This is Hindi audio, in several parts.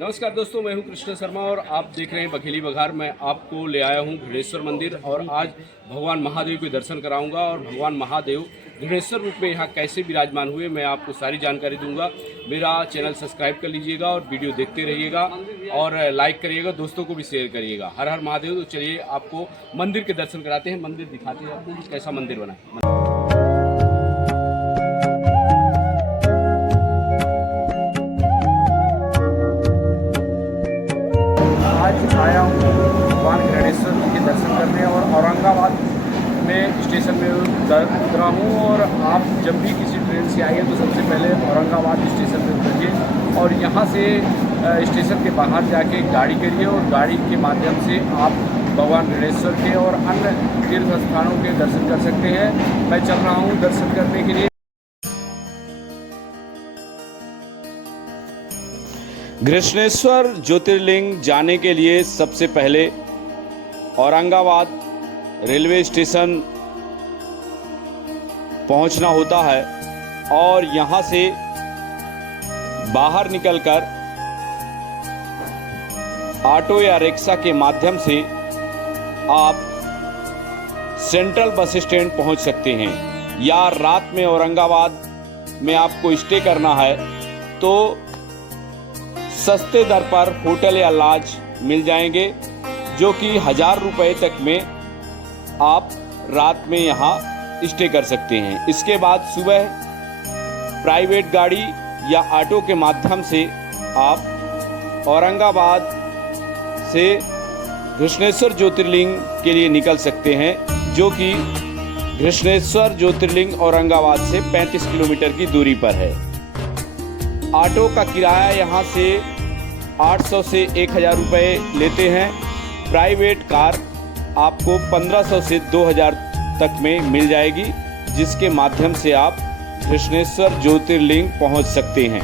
नमस्कार दोस्तों, मैं हूं कृष्ण शर्मा और आप देख रहे हैं बघेली बघार। मैं आपको ले आया हूं घृणेश्वर मंदिर और आज भगवान महादेव के दर्शन कराऊंगा और भगवान महादेव घृणेश्वर रूप में यहाँ कैसे विराजमान हुए मैं आपको सारी जानकारी दूंगा। मेरा चैनल सब्सक्राइब कर लीजिएगा और वीडियो देखते रहिएगा और लाइक करिएगा, दोस्तों को भी शेयर करिएगा। हर हर महादेव। तो चलिए आपको मंदिर के दर्शन कराते हैं, मंदिर दिखाते हैं आपको कि कैसा मंदिर बना है। आज आया हूँ भगवान घृणेश्वर के दर्शन करने और औरंगाबाद में स्टेशन में उतरा हूँ। और आप जब भी किसी ट्रेन से आइए तो सबसे पहले औरंगाबाद स्टेशन में उतरिए और यहाँ से स्टेशन के बाहर जाके गाड़ी करिए और गाड़ी के माध्यम से आप भगवान घृणेश्वर के और अन्य तीर्थ स्थानों के दर्शन कर सकते हैं। मैं चल रहा हूँ दर्शन करने के लिए। घृष्णेश्वर ज्योतिर्लिंग जाने के लिए सबसे पहले औरंगाबाद रेलवे स्टेशन पहुंचना होता है और यहां से बाहर निकलकर ऑटो या रिक्शा के माध्यम से आप सेंट्रल बस स्टैंड पहुंच सकते हैं। या रात में औरंगाबाद में आपको स्टे करना है तो सस्ते दर पर होटल या लॉज मिल जाएंगे जो कि 1000 रुपये तक में आप रात में यहाँ स्टे कर सकते हैं। इसके बाद सुबह प्राइवेट गाड़ी या ऑटो के माध्यम से आप औरंगाबाद से घृष्णेश्वर ज्योतिर्लिंग के लिए निकल सकते हैं, जो कि घृष्णेश्वर ज्योतिर्लिंग औरंगाबाद से 35 किलोमीटर की दूरी पर है। ऑटो का किराया यहाँ से 800 से 1000 रुपये लेते हैं। प्राइवेट कार आपको 1500 से 2000 तक में मिल जाएगी, जिसके माध्यम से आप घृष्णेश्वर ज्योतिर्लिंग पहुँच सकते हैं।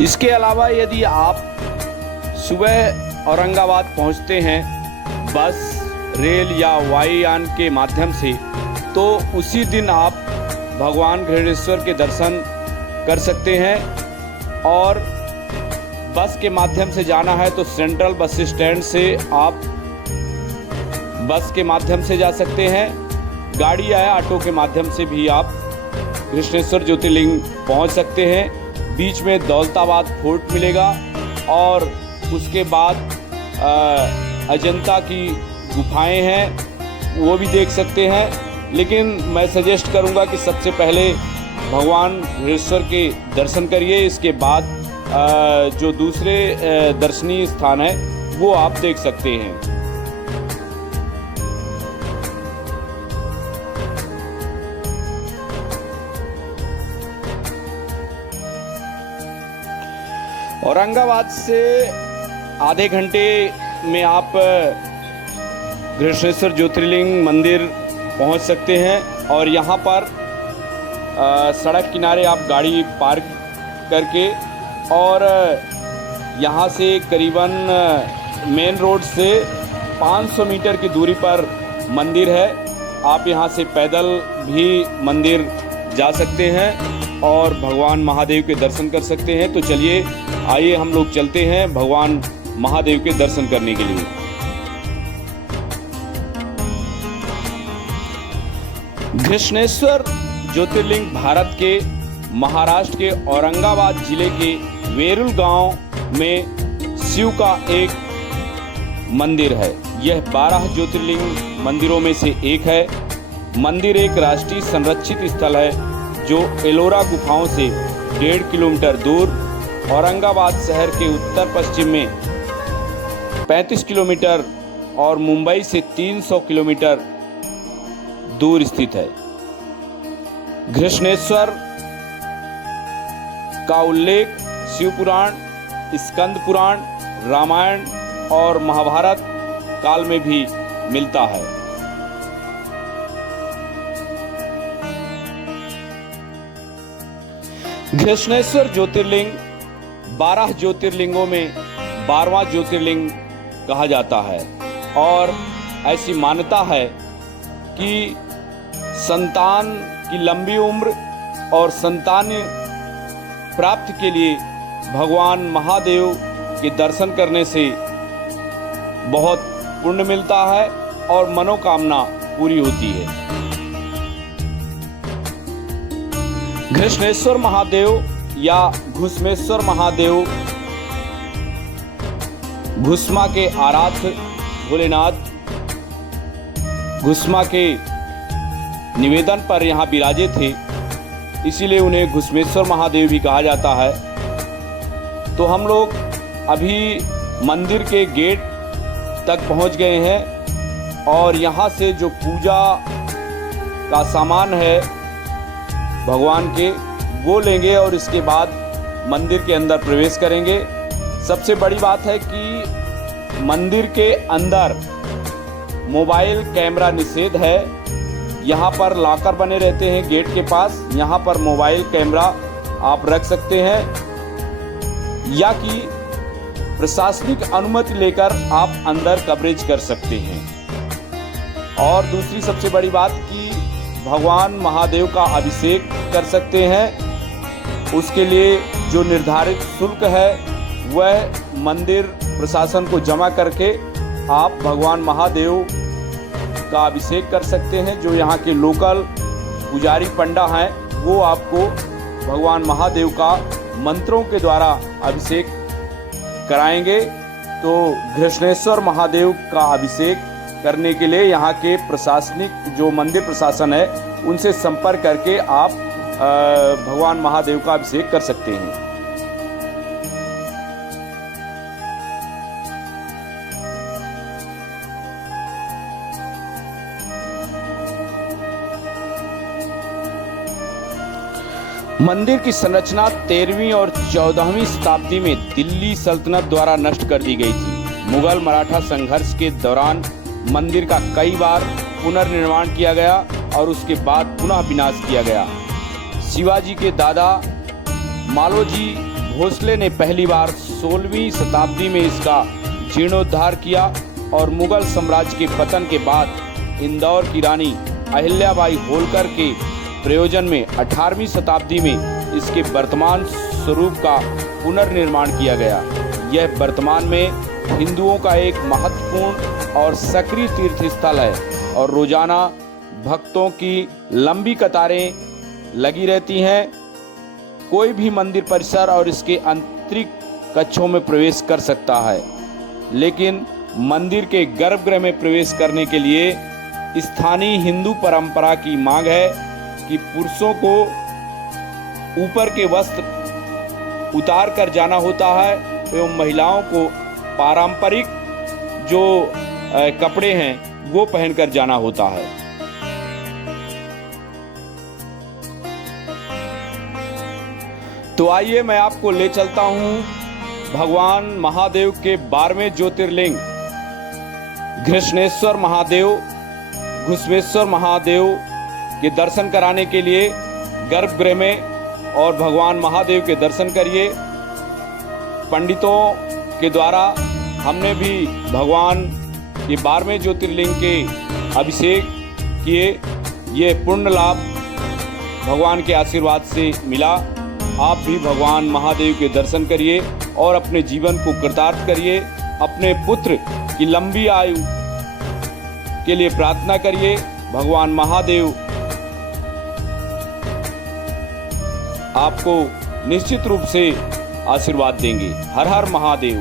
इसके अलावा यदि आप सुबह औरंगाबाद पहुँचते हैं बस, रेल या वायुयान के माध्यम से, तो उसी दिन आप भगवान घृणेश्वर के दर्शन कर सकते हैं। और बस के माध्यम से जाना है तो सेंट्रल बस स्टैंड से आप बस के माध्यम से जा सकते हैं। गाड़ी या ऑटो के माध्यम से भी आप घृष्णेश्वर ज्योतिर्लिंग पहुंच सकते हैं। बीच में दौलताबाद फोर्ट मिलेगा और उसके बाद अजंता की गुफाएं हैं, वो भी देख सकते हैं। लेकिन मैं सजेस्ट करूंगा कि सबसे पहले भगवान घृणेश्वर के दर्शन करिए, इसके बाद जो दूसरे दर्शनीय स्थान है वो आप देख सकते हैं। औरंगाबाद से आधे घंटे में आप घृष्णेश्वर ज्योतिर्लिंग मंदिर पहुंच सकते हैं। और यहाँ पर सड़क किनारे आप गाड़ी पार्क करके और यहाँ से करीबन मेन रोड से 500 मीटर की दूरी पर मंदिर है। आप यहाँ से पैदल भी मंदिर जा सकते हैं और भगवान महादेव के दर्शन कर सकते हैं। तो चलिए आइए हम लोग चलते हैं भगवान महादेव के दर्शन करने के लिए। घृष्णेश्वर ज्योतिर्लिंग भारत के महाराष्ट्र के औरंगाबाद जिले के वेरुल गांव में शिव का एक मंदिर है। यह 12 ज्योतिर्लिंग मंदिरों में से एक है। मंदिर एक राष्ट्रीय संरक्षित स्थल है जो एलोरा गुफाओं से 1.5 किलोमीटर दूर औरंगाबाद शहर के उत्तर पश्चिम में 35 किलोमीटर और मुंबई से 300 किलोमीटर दूर स्थित है। घृष्णेश्वर का उल्लेख शिव पुराण, स्कंद पुराण, रामायण और महाभारत काल में भी मिलता है। घृष्णेश्वर ज्योतिर्लिंग 12 ज्योतिर्लिंगों में 12वां ज्योतिर्लिंग कहा जाता है और ऐसी मान्यता है कि संतान की लंबी उम्र और संतान प्राप्ति के लिए भगवान महादेव के दर्शन करने से बहुत पुण्य मिलता है और मनोकामना पूरी होती है। घृष्णेश्वर महादेव या घुस्मेश्वर महादेव घुस्मा के आराध्य भोलेनाथ घुस्मा के निवेदन पर यहाँ विराजे थे, इसीलिए उन्हें घुस्मेश्वर महादेव भी कहा जाता है। तो हम लोग अभी मंदिर के गेट तक पहुँच गए हैं और यहाँ से जो पूजा का सामान है भगवान के वो लेंगे और इसके बाद मंदिर के अंदर प्रवेश करेंगे। सबसे बड़ी बात है कि मंदिर के अंदर मोबाइल कैमरा निषेध है। यहाँ पर लॉकर बने रहते हैं गेट के पास, यहाँ पर मोबाइल कैमरा आप रख सकते हैं या कि प्रशासनिक अनुमति लेकर आप अंदर कवरेज कर सकते हैं। और दूसरी सबसे बड़ी बात कि भगवान महादेव का अभिषेक कर सकते हैं। उसके लिए जो निर्धारित शुल्क है वह मंदिर प्रशासन को जमा करके आप भगवान महादेव का अभिषेक कर सकते हैं। जो यहाँ के लोकल पुजारी पंडा हैं वो आपको भगवान महादेव का मंत्रों के द्वारा अभिषेक कराएंगे। तो घृष्णेश्वर महादेव का अभिषेक करने के लिए यहाँ के प्रशासनिक जो मंदिर प्रशासन है उनसे संपर्क करके आप भगवान महादेव का अभिषेक कर सकते हैं। मंदिर की संरचना 13वीं और 14वीं शताब्दी में दिल्ली सल्तनत द्वारा नष्ट कर दी गई थी। मुगल मराठा संघर्ष के दौरान मंदिर का कई बार पुनर्निर्माण किया गया और उसके बाद पुनः विनाश किया गया। शिवाजी के दादा मालोजी भोसले ने पहली बार 16वीं शताब्दी में इसका जीर्णोद्धार किया और मुगल साम्राज्य के पतन के बाद इंदौर की रानी अहिल्याबाई होलकर के प्रयोजन में 18वीं शताब्दी में इसके वर्तमान स्वरूप का पुनर्निर्माण किया गया। यह वर्तमान में हिंदुओं का एक महत्वपूर्ण और सक्रिय तीर्थ स्थल है और रोजाना भक्तों की लंबी कतारें लगी रहती हैं। कोई भी मंदिर परिसर और इसके आंतरिक कक्षों में प्रवेश कर सकता है, लेकिन मंदिर के गर्भगृह में प्रवेश करने के लिए स्थानीय हिंदू परंपरा की मांग है कि पुरुषों को ऊपर के वस्त्र उतार कर जाना होता है एवं महिलाओं को पारंपरिक जो कपड़े हैं वो पहनकर जाना होता है। तो आइए मैं आपको ले चलता हूं भगवान महादेव के 12वें ज्योतिर्लिंग घृष्णेश्वर महादेव घुस्मेश्वर महादेव के दर्शन कराने के लिए गर्भगृह में, और भगवान महादेव के दर्शन करिए। पंडितों के द्वारा हमने भी भगवान के 12वें ज्योतिर्लिंग के अभिषेक किए। ये पुण्य लाभ भगवान के आशीर्वाद से मिला। आप भी भगवान महादेव के दर्शन करिए और अपने जीवन को कृतार्थ करिए। अपने पुत्र की लंबी आयु के लिए प्रार्थना करिए। भगवान महादेव आपको निश्चित रूप से आशीर्वाद देंगे। हर हर महादेव।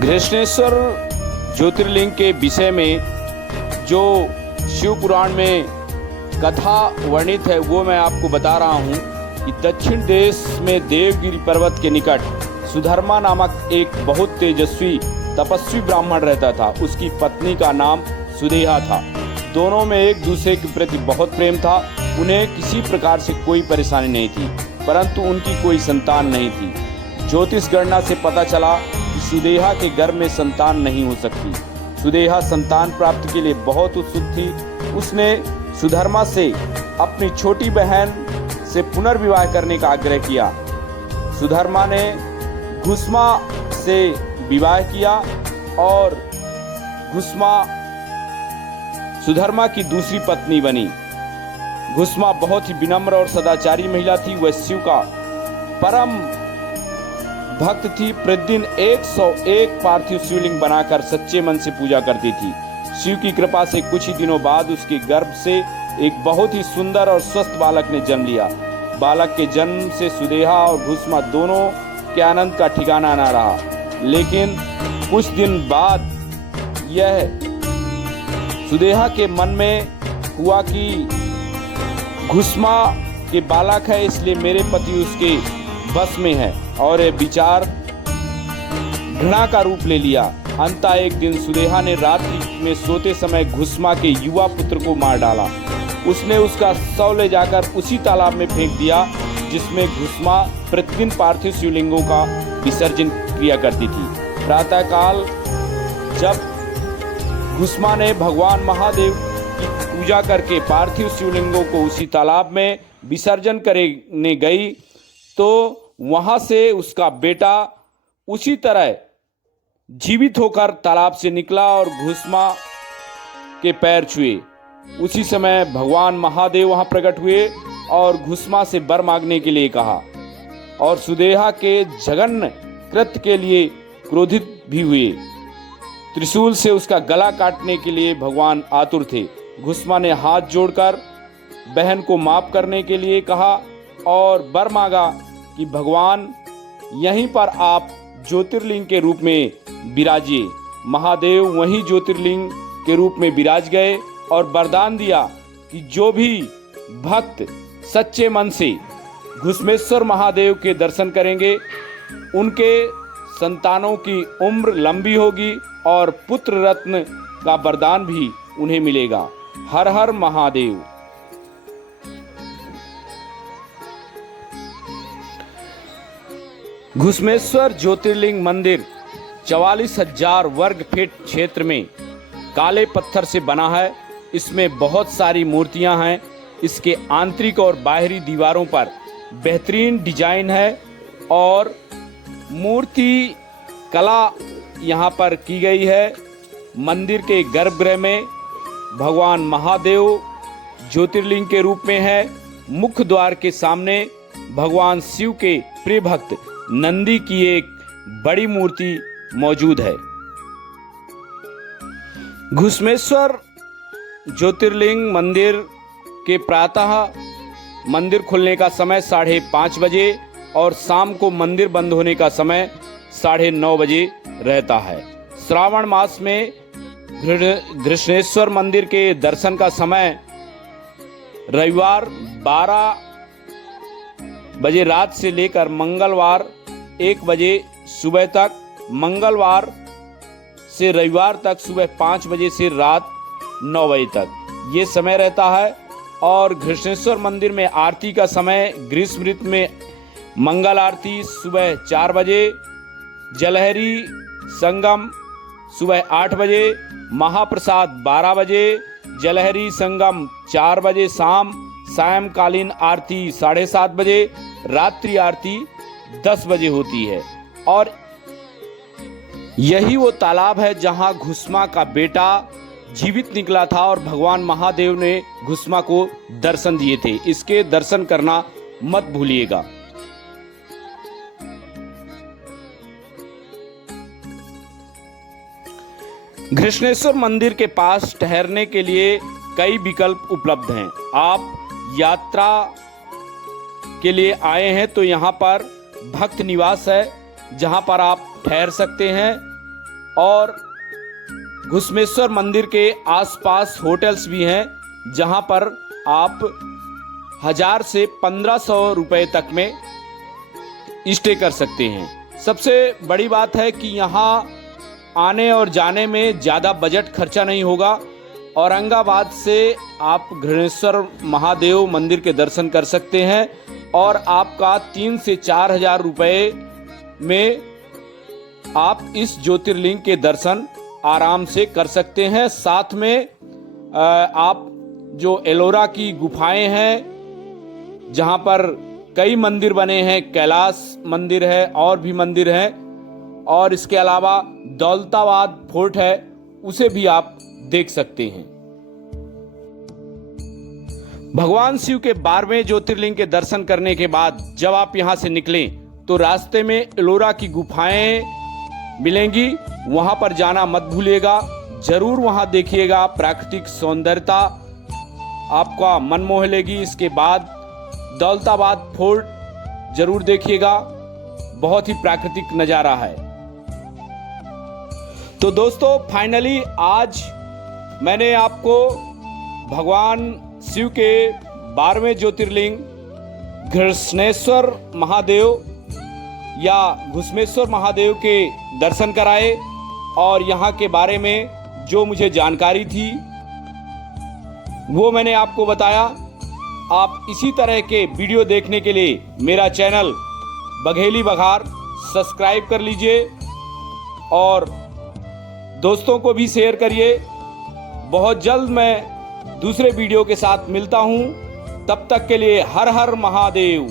घृष्णेश्वर ज्योतिर्लिंग के विषय में जो शिव पुराण में कथा वर्णित है वो मैं आपको बता रहा हूँ कि दक्षिण देश में देवगिरी पर्वत के निकट सुधर्मा नामक एक बहुत तेजस्वी तपस्वी ब्राह्मण रहता था। उसकी पत्नी का नाम सुदेहा था। दोनों में एक दूसरे के प्रति बहुत प्रेम था। उन्हें किसी प्रकार से कोई परेशानी नहीं थी, परंतु उनकी कोई संतान नहीं थी। ज्योतिष गणना से पता चला कि सुदेहा के गर्भ में संतान नहीं हो सकती। सुदेहा संतान प्राप्ति के लिए बहुत उत्सुक थी। उसने सुधर्मा से अपनी छोटी बहन से पुनर्विवाह करने का आग्रह किया। सुधर्मा ने घुस्मा से विवाह किया और घुस्मा सुधर्मा की दूसरी पत्नी बनी। घुस्मा बहुत ही विनम्र और सदाचारी महिला थी। वह शिव का परम भक्त थी। प्रतिदिन 101 पार्थिव शिवलिंग बनाकर सच्चे मन से पूजा करती थी। शिव की कृपा से कुछ ही दिनों बाद उसके गर्भ से एक बहुत ही सुंदर और स्वस्थ बालक ने जन्म लिया। बालक के जन्म से सुदेहा और घुस्मा दोनों के आनंद का ठिकाना न रहा। लेकिन कुछ दिन बाद यह सुदेहा के मन में हुआ कि घुस्मा के बालक है, इसलिए मेरे पति उसके बस में है, और यह विचार घृणा का रूप ले लिया। अंततः एक दिन सुदेहा ने रात्रि में सोते समय घुस्मा के युवा पुत्र को मार डाला। उसने उसका शव ले जाकर उसी तालाब में फेंक दिया जिसमें घुस्मा प्रतिदिन पार्थिव शिवलिंगों का विसर्जन किया करती थी। प्रातःकाल जब घुस्मा ने भगवान महादेव की पूजा करके पार्थिव शिवलिंगों को उसी तालाब में विसर्जन करने गई तो वहां से उसका बेटा उसी तरह जीवित होकर तालाब से निकला और घुस्मा के पैर छुए। उसी समय भगवान महादेव वहां प्रकट हुए और घुस्मा से वर मांगने के लिए कहा और सुदेहा के जघन्य कृत्य के लिए क्रोधित भी हुए। त्रिशूल से उसका गला काटने के लिए भगवान आतुर थे। घुस्मा ने हाथ जोड़कर बहन को माफ करने के लिए कहा और वर मांगा कि भगवान यहीं पर आप ज्योतिर्लिंग के रूप में विराजिए। महादेव वहीं ज्योतिर्लिंग के रूप में विराज गए और वरदान दिया कि जो भी भक्त सच्चे मन से घुस्मेश्वर महादेव के दर्शन करेंगे उनके संतानों की उम्र लंबी होगी और पुत्र रत्न का वरदान भी उन्हें मिलेगा। हर हर महादेव। घुस्मेश्वर ज्योतिर्लिंग मंदिर 44,000 वर्ग फीट क्षेत्र में काले पत्थर से बना है। इसमें बहुत सारी मूर्तियां हैं। इसके आंतरिक और बाहरी दीवारों पर बेहतरीन डिजाइन है और मूर्ति कला यहाँ पर की गई है। मंदिर के गर्भगृह में भगवान महादेव ज्योतिर्लिंग के रूप में है। मुख्य द्वार के सामने भगवान शिव के प्रिय भक्त नंदी की एक बड़ी मूर्ति मौजूद है। घुस्मेश्वर ज्योतिर्लिंग मंदिर के प्रातः मंदिर खुलने का समय 5:30 बजे और शाम को मंदिर बंद होने का समय 9:30 बजे रहता है। श्रावण मास में घृष्णेश्वर मंदिर के दर्शन का समय रविवार 12 बजे रात से लेकर मंगलवार 1 बजे सुबह तक, मंगलवार से रविवार तक सुबह 5 बजे से रात 9 बजे तक ये समय रहता है। और घृष्णेश्वर मंदिर में आरती का समय ग्रीष्म ऋतु में मंगल आरती सुबह 4 बजे, जलहरी संगम सुबह 8 बजे, महाप्रसाद 12 बजे, जलहरी संगम 4 बजे शाम, सायंकालीन आरती 7:30 बजे, रात्रि आरती 10 बजे होती है। और यही वो तालाब है जहां घुस्मा का बेटा जीवित निकला था और भगवान महादेव ने घुस्मा को दर्शन दिए थे। इसके दर्शन करना मत भूलिएगा। घृष्णेश्वर मंदिर के पास ठहरने के लिए कई विकल्प उपलब्ध हैं। आप यात्रा के लिए आए हैं तो यहाँ पर भक्त निवास है जहाँ पर आप ठहर सकते हैं और घुस्मेश्वर मंदिर के आसपास होटल्स भी हैं जहाँ पर आप 1000 से 1500 रुपए तक में स्टे कर सकते हैं। सबसे बड़ी बात है कि यहाँ आने और जाने में ज़्यादा बजट खर्चा नहीं होगा। औरंगाबाद से आप घृष्णेश्वर महादेव मंदिर के दर्शन कर सकते हैं और आपका 3 से 4 हज़ार रुपये में आप इस ज्योतिर्लिंग के दर्शन आराम से कर सकते हैं। साथ में आप जो एलोरा की गुफाएं हैं जहां पर कई मंदिर बने हैं, कैलाश मंदिर है और भी मंदिर हैं, और इसके अलावा दौलताबाद फोर्ट है, उसे भी आप देख सकते हैं। भगवान शिव के 12वें ज्योतिर्लिंग के दर्शन करने के बाद जब आप यहाँ से निकलें तो रास्ते में एलोरा की गुफाएं मिलेंगी, वहां पर जाना मत भूलिएगा। जरूर वहां देखिएगा, प्राकृतिक सौंदर्यता आपका मन मोह लेगी। इसके बाद दौलताबाद फोर्ट जरूर देखिएगा, बहुत ही प्राकृतिक नज़ारा है। तो दोस्तों फाइनली आज मैंने आपको भगवान शिव के 12वें ज्योतिर्लिंग घृष्णेश्वर महादेव या घुश्मेश्वर महादेव के दर्शन कराए और यहाँ के बारे में जो मुझे जानकारी थी वो मैंने आपको बताया। आप इसी तरह के वीडियो देखने के लिए मेरा चैनल बघेली बघार सब्सक्राइब कर लीजिए और दोस्तों को भी शेयर करिए। बहुत जल्द मैं दूसरे वीडियो के साथ मिलता हूं, तब तक के लिए हर हर महादेव।